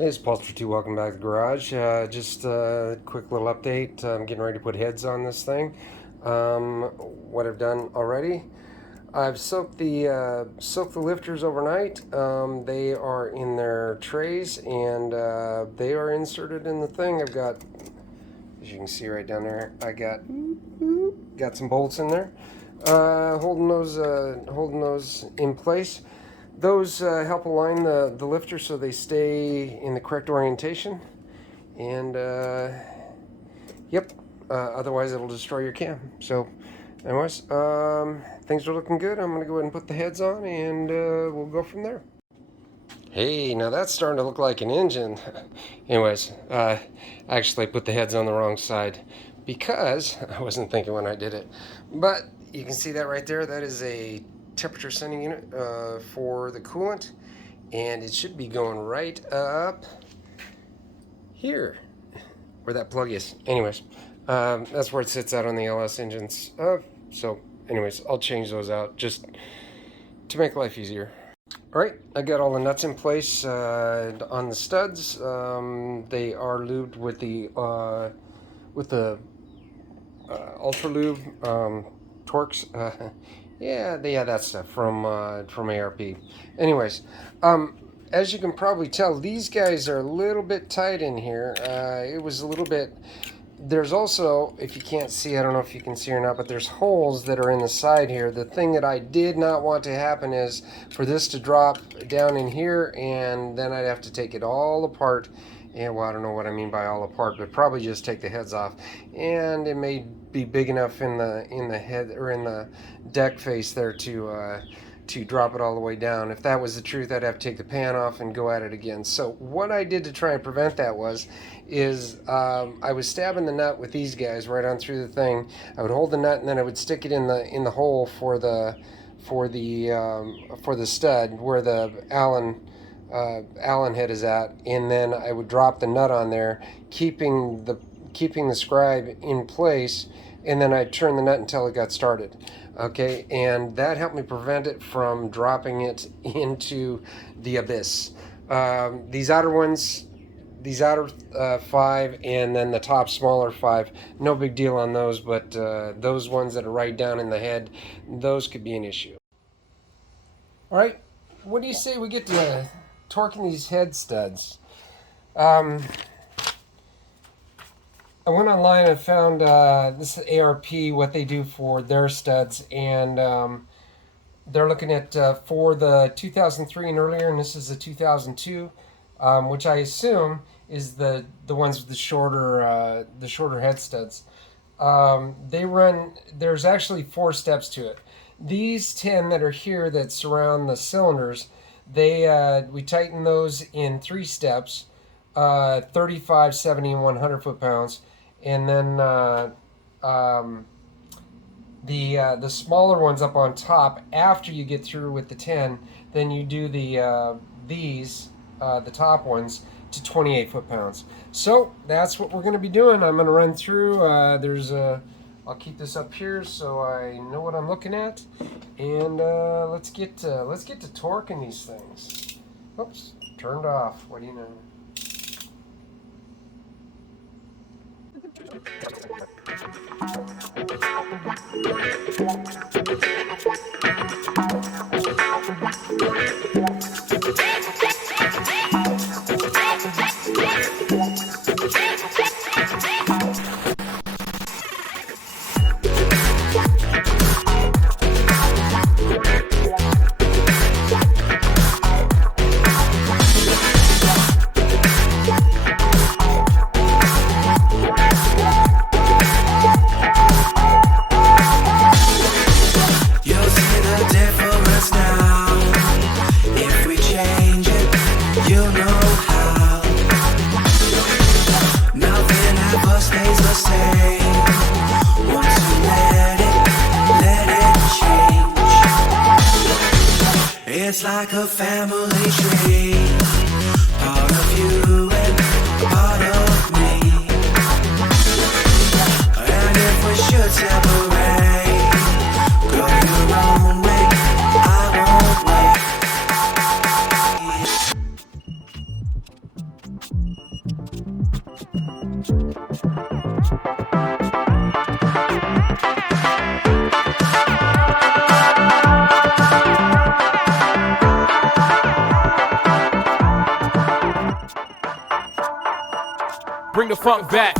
Hey, it's Paul2. Welcome back to the garage. Just a quick little update. I'm getting ready to put heads on this thing. What I've done already, I've soaked the lifters overnight. They are in their trays and they are inserted in the thing. I've got, as you can see right down there, I got some bolts in there, holding those in place. Those help align the lifter so they stay in the correct orientation. And yep, otherwise it'll destroy your cam. So anyways, things are looking good. I'm going to go ahead and put the heads on and we'll go from there. Hey, now that's starting to look like an engine. Anyways, actually I put the heads on the wrong side because I wasn't thinking when I did it. But you can see that right there. That is a temperature sending unit for the coolant, and it should be going right up here where that plug is. Anyways, that's where it sits out on the LS engines. So anyways, I'll change those out just to make life easier. All right, I got all the nuts in place on the studs. They are lubed with the Ultra Lube Torx. Yeah, that stuff from ARP. Anyways, as you can probably tell, these guys are a little bit tight in here. It was a little bit. There's also, if you can't see, I don't know if you can see or not, but there's holes that are in the side here. The thing that I did not want to happen is for this to drop down in here, and then I'd have to take it all apart. And well, I don't know what I mean by all apart, but probably just take the heads off. And it may be big enough in the head or in the deck face there to drop it all the way down. If that was the truth, I'd have to take the pan off and go at it again. So what I did to try and prevent that is I was stabbing the nut with these guys right on through the thing. I would hold the nut and then I would stick it in the hole for the stud where the Allen head is at, and then I would drop the nut on there, keeping the scribe in place, and then I'd turn the nut until it got started. Okay, and that helped me prevent it from dropping it into the abyss. These outer ones, these outer 5, and then the top smaller 5, no big deal on those, but those ones that are right down in the head, those could be an issue. All right, what do you say we get to torquing these head studs? I went online and found this is ARP, what they do for their studs, and they're looking at for the 2003 and earlier, and this is the 2002, which I assume is the ones with the shorter head studs. They run. There's actually 4 steps to it. These 10 that are here that surround the cylinders, we tighten those in 3 steps, 35, 70, and 100 foot-pounds. And then the smaller ones up on top, after you get through with the 10, then you do the top ones to 28 foot-pounds. So that's what we're going to be doing. I'm going to run through. I'll keep this up here so I know what I'm looking at, and let's get to torquing these things. Oops, turned off. What do you know? It's like a family tree, part of you and part of me. And if we should separate, go your own way, I won't wait. Bring the funk back.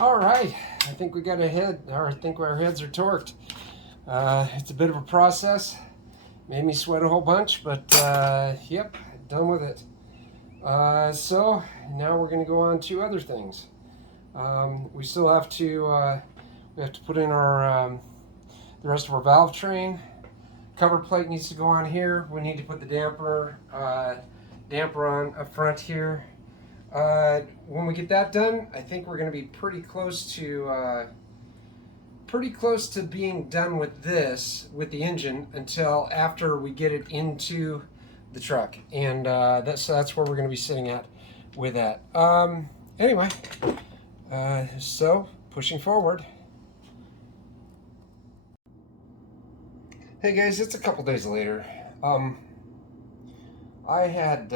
All right, I think we got a head, or I think our heads are torqued. It's a bit of a process. Made me sweat a whole bunch, but yep, done with it. So now we're going to go on to other things. We still have to put in our the rest of our valve train. Cover plate needs to go on here. We need to put the damper on up front here. When we get that done, I think we're going to be pretty close to being done with this, with the engine, until after we get it into the truck, and that's where we're going to be sitting at with that. Anyway, so pushing forward. Hey guys, it's a couple days later. I had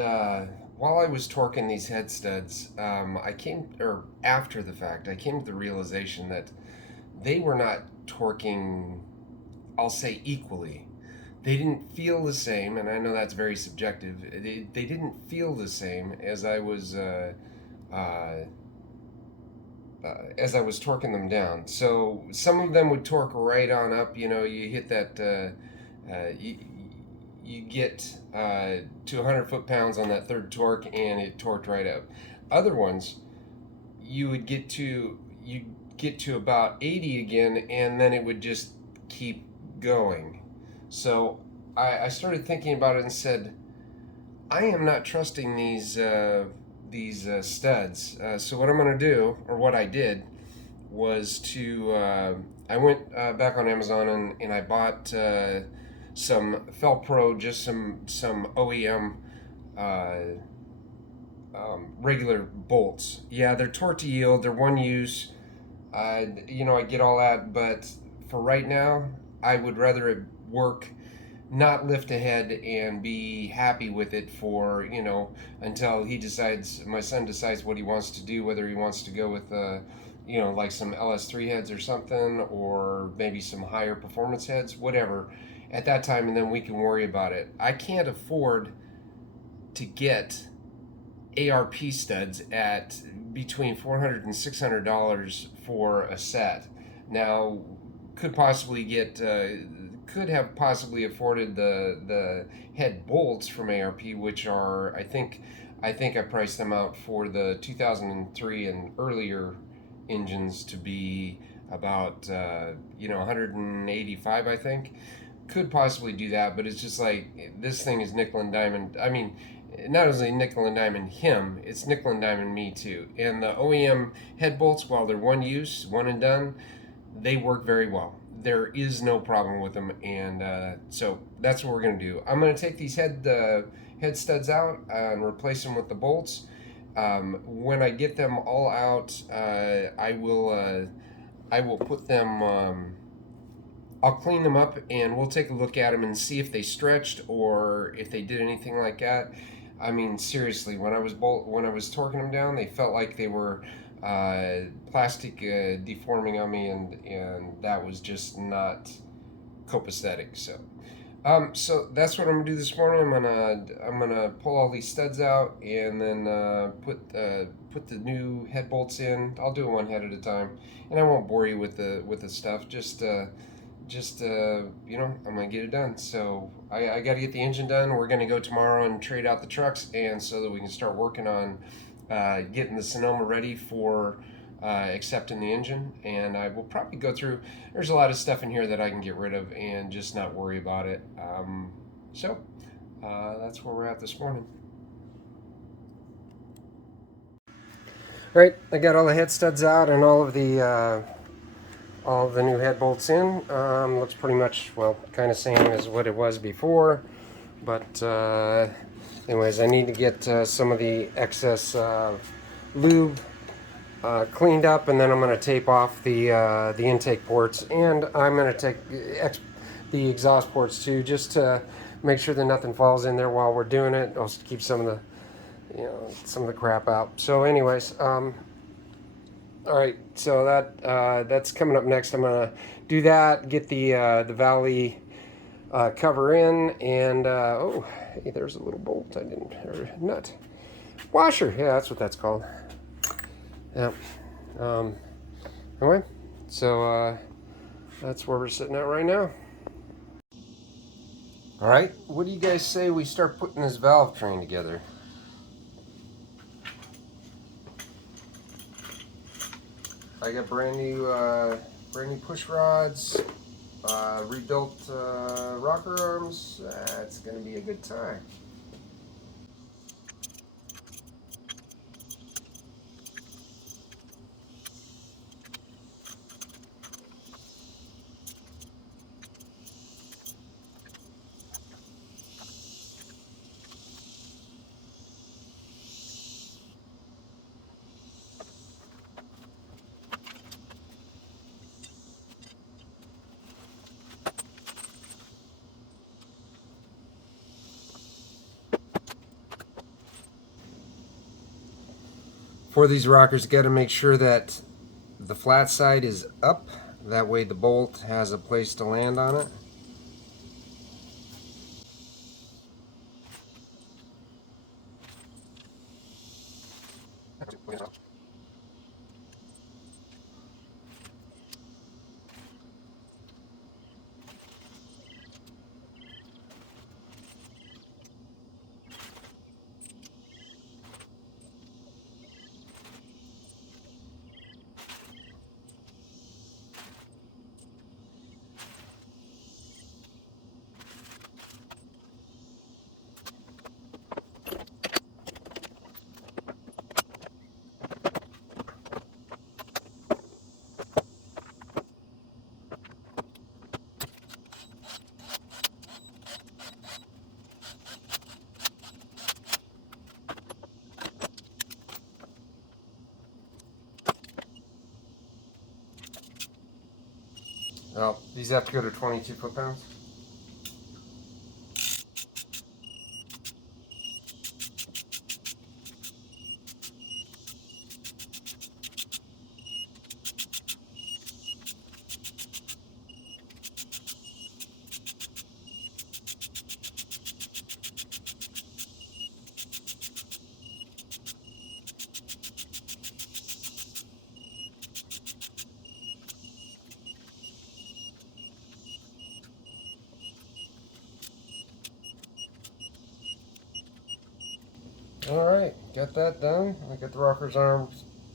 while I was torquing these head studs, after the fact, I came to the realization that they were not torquing, I'll say, equally. They didn't feel the same, and I know that's very subjective. They didn't feel the same as I was torquing them down. So some of them would torque right on up. You know, you hit that. You get to 100 foot-pounds on that third torque, and it torqued right up. Other ones, you get to about 80 again, and then it would just keep going. So I started thinking about it and said, I am not trusting these studs. So what I'm going to do, or what I did, was I went back on Amazon and I bought some Felpro, just some OEM regular bolts. Yeah, they're torque to yield, they're one use. I get all that, but for right now, I would rather it work, not lift ahead, and be happy with it for, until my son decides what he wants to do, whether he wants to go with, like some LS3 heads or something, or maybe some higher performance heads, whatever, at that time, and then we can worry about it. I can't afford to get ARP studs at between $400 and $600 for a set. Now, could have possibly afforded the head bolts from ARP, which are, I think I priced them out for the 2003 and earlier engines to be about $185, I think. Could possibly do that, but it's just like, this thing is nickel and diamond. I mean, not only nickel and diamond him, it's nickel and diamond me too. And the OEM head bolts, while they're one use, one and done, they work very well. There is no problem with them, and so that's what we're going to do. I'm going to take these head studs out and replace them with the bolts. When I get them all out, I will put them. I'll clean them up, and we'll take a look at them and see if they stretched or if they did anything like that. I mean, seriously, when I was torquing them down, they felt like they were plastic deforming on me, and that was just not copacetic. So So that's what I'm gonna do this morning. I'm gonna pull all these studs out and then put the new head bolts in. I'll do it one head at a time, and I won't bore you with the stuff. I'm gonna get it done. So I got to get the engine done. We're gonna go tomorrow and trade out the trucks, and so that we can start working on getting the Sonoma ready for accepting the engine. And I will probably go through. There's a lot of stuff in here that I can get rid of and just not worry about it. That's where we're at this morning. All right, I got all the head studs out and all of the new head bolts in. Looks pretty much, well, kind of same as what it was before. But anyways, I need to get some of the excess lube cleaned up, and then I'm going to tape off the intake ports, and I'm going to take the exhaust ports too, just to make sure that nothing falls in there while we're doing it. I'll keep some of the crap out. So anyways, all right, so that's coming up next. I'm gonna do that, get the Valley cover in, and oh, hey, there's a little bolt I didn't, or nut washer. Yeah, that's what that's called. Yeah. Anyway, so that's where we're sitting at right now. All right, what do you guys say we start putting this valve train together? I got brand new push rods, rebuilt rocker arms. It's gonna be a good time. For these rockers, got to make sure that the flat side is up. That way the bolt has a place to land on it. Oh, these have to go to 22 foot-pounds. All right, got that done. I got the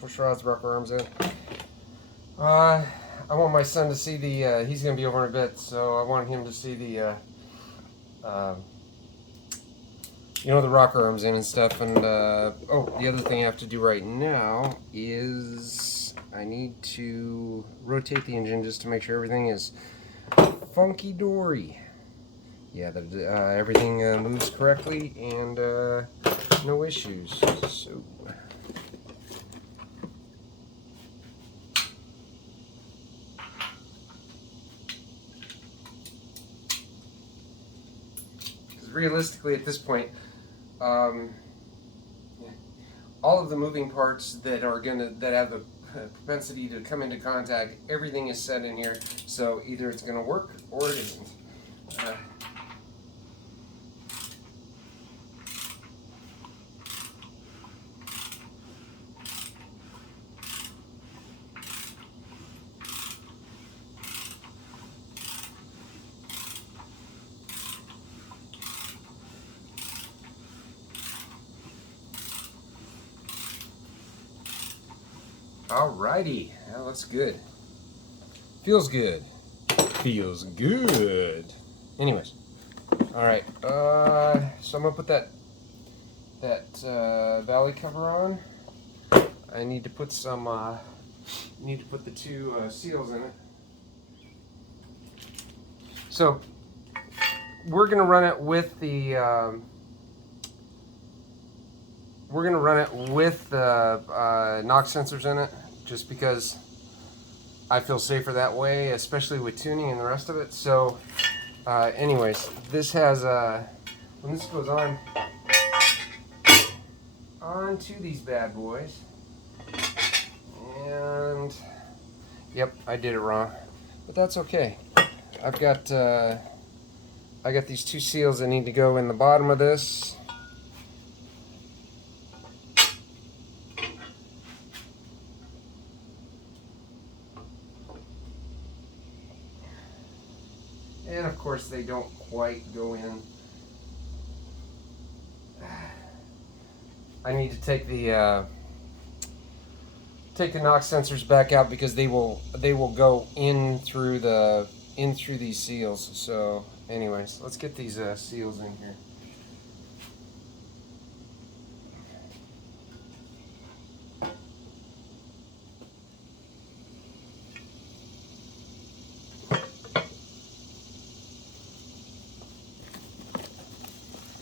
push rods, rocker arms in. I want my son to see the. He's gonna be over in a bit, so I want him to see the. The rocker arms in and stuff. And oh, the other thing I have to do right now is I need to rotate the engine just to make sure everything is funky dory. Yeah, that everything moves correctly and no issues. So. Because realistically, at this point, all of the moving parts that have the propensity to come into contact, everything is set in here. So either it's gonna work or it isn't. Alrighty, well, that's good. Feels good. Feels good. Anyways, all right. So I'm gonna put that valley cover on. I need to put some. Need to put the two seals in it. So we're gonna run it with the. We're gonna run it with the knock sensors in it, just because I feel safer that way, especially with tuning and the rest of it. So, anyways, this has when this goes onto these bad boys, and yep, I did it wrong, but that's okay. I've got I got these two seals that need to go in the bottom of this. And of course they don't quite go in. I need to take the knock sensors back out because they will go in through these seals. So anyways, let's get these seals in here.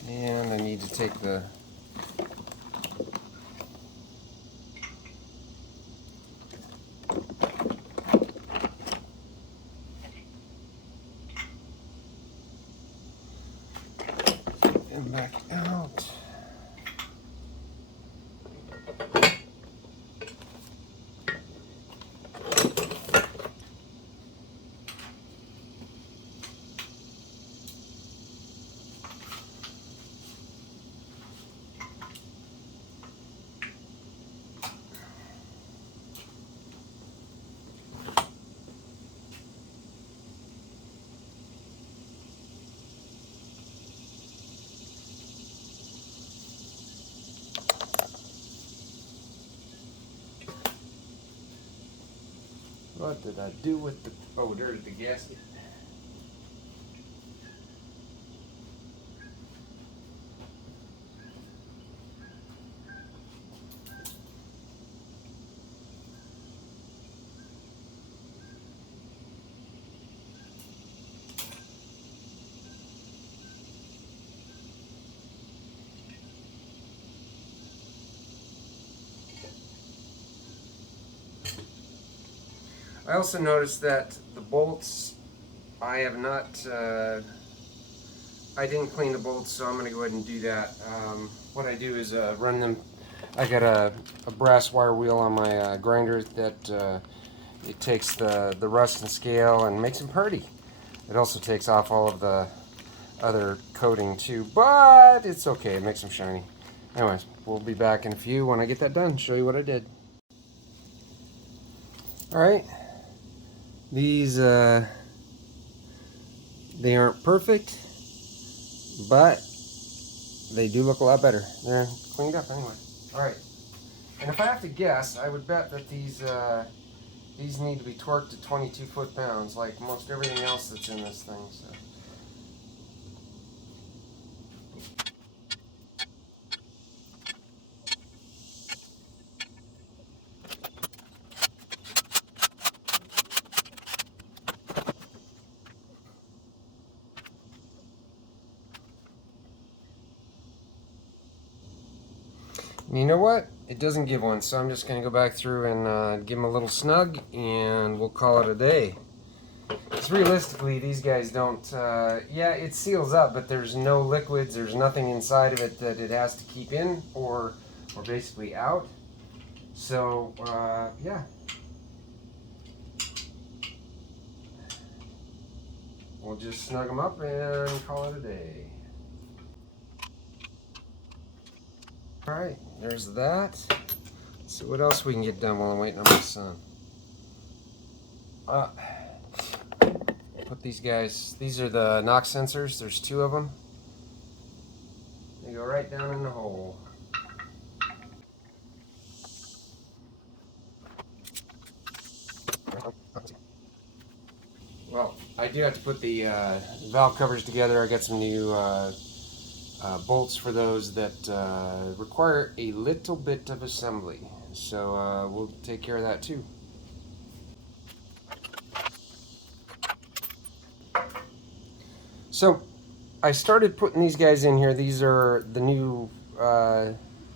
And I need to take the back out. What did I do with the... Oh, there's the gasket. I also noticed that the bolts, I have not, I didn't clean the bolts, so I'm going to go ahead and do that. What I do is run them, I got a brass wire wheel on my grinder that it takes the rust and scale and makes them pretty. It also takes off all of the other coating too, but it's okay, it makes them shiny. Anyways, we'll be back in a few when I get that done, show you what I did. Alright. These, they aren't perfect, but they do look a lot better. They're cleaned up anyway. Alright, and if I have to guess, I would bet that these need to be torqued to 22 foot-pounds, like most everything else that's in this thing. So. You know what? It doesn't give one, so I'm just going to go back through and give them a little snug, and we'll call it a day. Because realistically, these guys don't, yeah, it seals up, but there's no liquids, there's nothing inside of it that it has to keep in or basically out. So, yeah. We'll just snug them up and call it a day. Alright, there's that. Let's see what else we can get done while I'm waiting on my son. Put these guys, these are the knock sensors, there's two of them. They go right down in the hole. I do have to put the valve covers together. I got some new bolts for those that require a little bit of assembly. So we'll take care of that too. So I started putting these guys in here. These are the new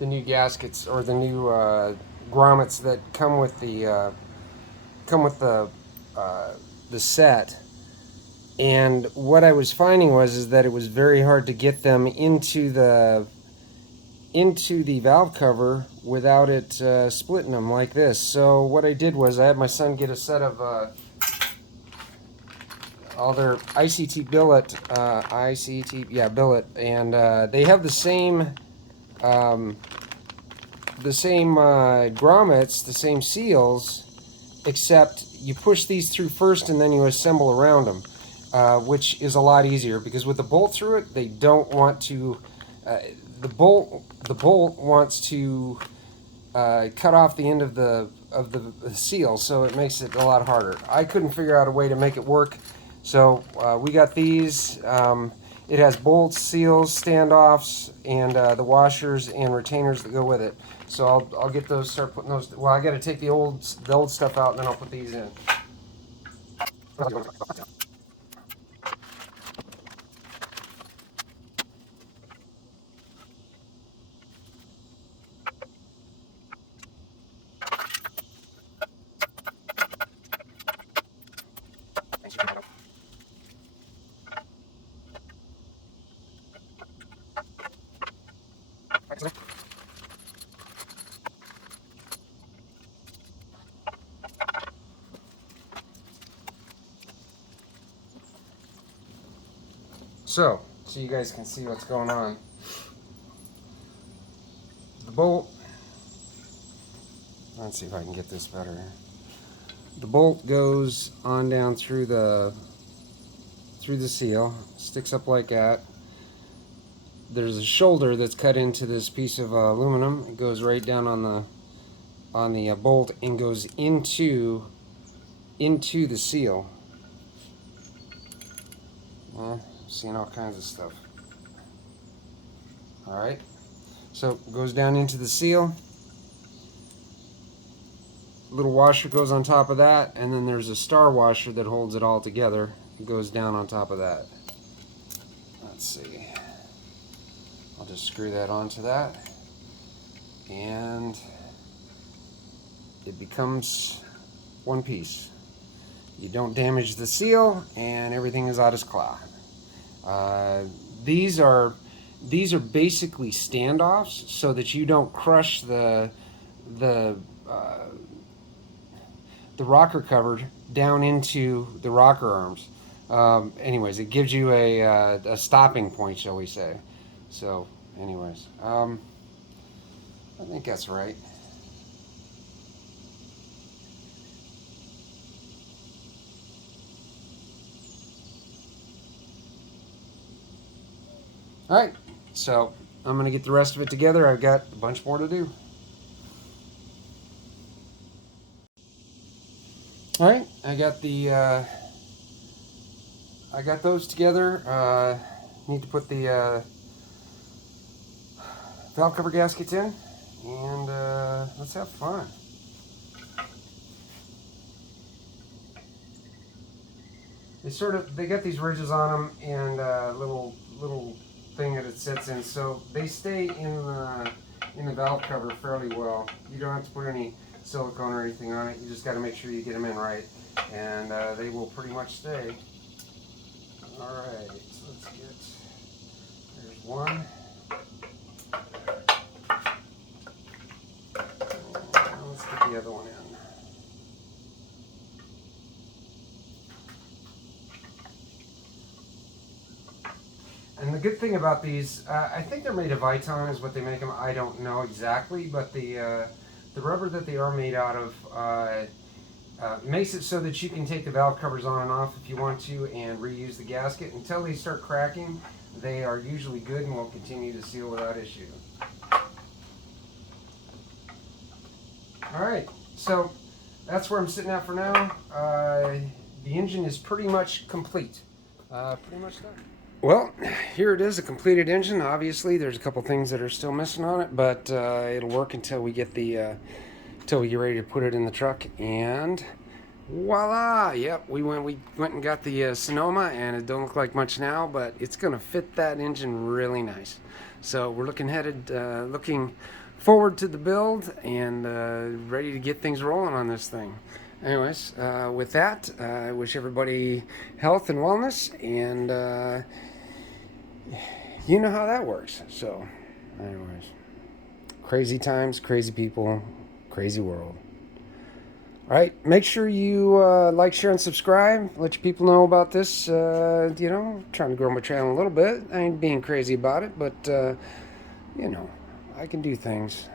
gaskets, or the new grommets that come with the set. And what I was finding is that it was very hard to get them into the valve cover without it splitting them like this. So what I did was I had my son get a set of all their ICT billet, billet, and they have the same grommets, the same seals, except you push these through first and then you assemble around them, which is a lot easier, because with the bolt through it, they don't want to. The bolt wants to cut off the end of the seal, so it makes it a lot harder. I couldn't figure out a way to make it work, so we got these. It has bolts, seals, standoffs, and the washers and retainers that go with it. So I'll get those, start putting those. Well, I got to take the old stuff out, and then I'll put these in. So you guys can see what's going on. The bolt, let's see if I can get this better. The bolt goes on down through the seal, sticks up like that. There's a shoulder that's cut into this piece of aluminum. It goes right down on the bolt and goes into the seal. Seeing all kinds of stuff. All right, so it goes down into the seal. Little washer goes on top of that, and then there's a star washer that holds it all together. It goes down on top of that. Let's see. I'll just screw that onto that, and it becomes one piece. You don't damage the seal, and everything is out as claw. These are basically standoffs, so that you don't crush the rocker cover down into the rocker arms. Anyways, it gives you a stopping point, shall we say. So, anyways, I think that's right. All right, so I'm going to get the rest of it together. I've got a bunch more to do. All right, I got those together. Need to put the valve cover gaskets in, and let's have fun. They got these ridges on them, and little thing that it sits in, so they stay in the valve cover fairly well. You don't have to put any silicone or anything on it. You just got to make sure you get them in right, and they will pretty much stay. All right, so there's one. And let's get the other one in. And the good thing about these, I think they're made of Viton is what they make them. I don't know exactly, but the rubber that they are made out of makes it so that you can take the valve covers on and off if you want to, and reuse the gasket. Until they start cracking, they are usually good and will continue to seal without issue. All right, so that's where I'm sitting at for now. the engine is pretty much complete. Pretty much done. Well, here it is, a completed engine. Obviously, there's a couple things that are still missing on it, but it'll work until we get until we get ready to put it in the truck. And voila! Yep, we went and got the Sonoma, and it don't look like much now, but it's gonna fit that engine really nice. So we're looking forward to the build and ready to get things rolling on this thing. Anyways, with that, I wish everybody health and wellness, and you know how that works. So, anyways, crazy times, crazy people, crazy world. All right, make sure you like, share, and subscribe. Let your people know about this. You know, trying to grow my channel a little bit. I ain't being crazy about it, but you know, I can do things.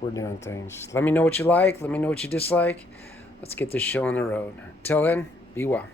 We're doing things. Let me know what you like. Let me know what you dislike. Let's get this show on the road. Till then, be well.